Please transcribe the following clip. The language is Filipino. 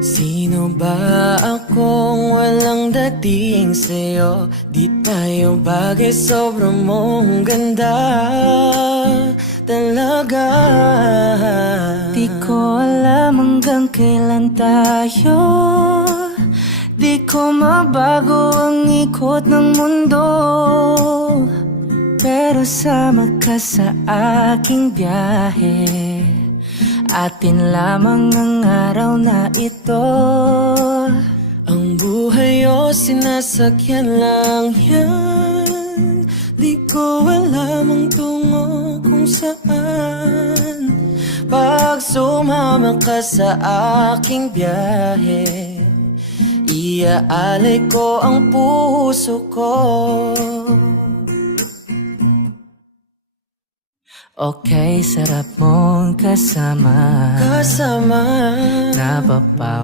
Sino ba akong walang dating sa'yo? Di tayo bagay, sobrang mong ganda talaga. Di ko alam hanggang kailan tayo. Di ko mabago ang ikot ng mundo, pero sama ka sa aking biyahe. Atin lamang ang araw na ito. Ang buhay o sinasakyan lang yan. Di ko alam ang tungo kung saan. Pag sumama ka sa aking biyahe, iaalay ko ang puso ko. Okay, sarap mong kasama. Kasama Napapaw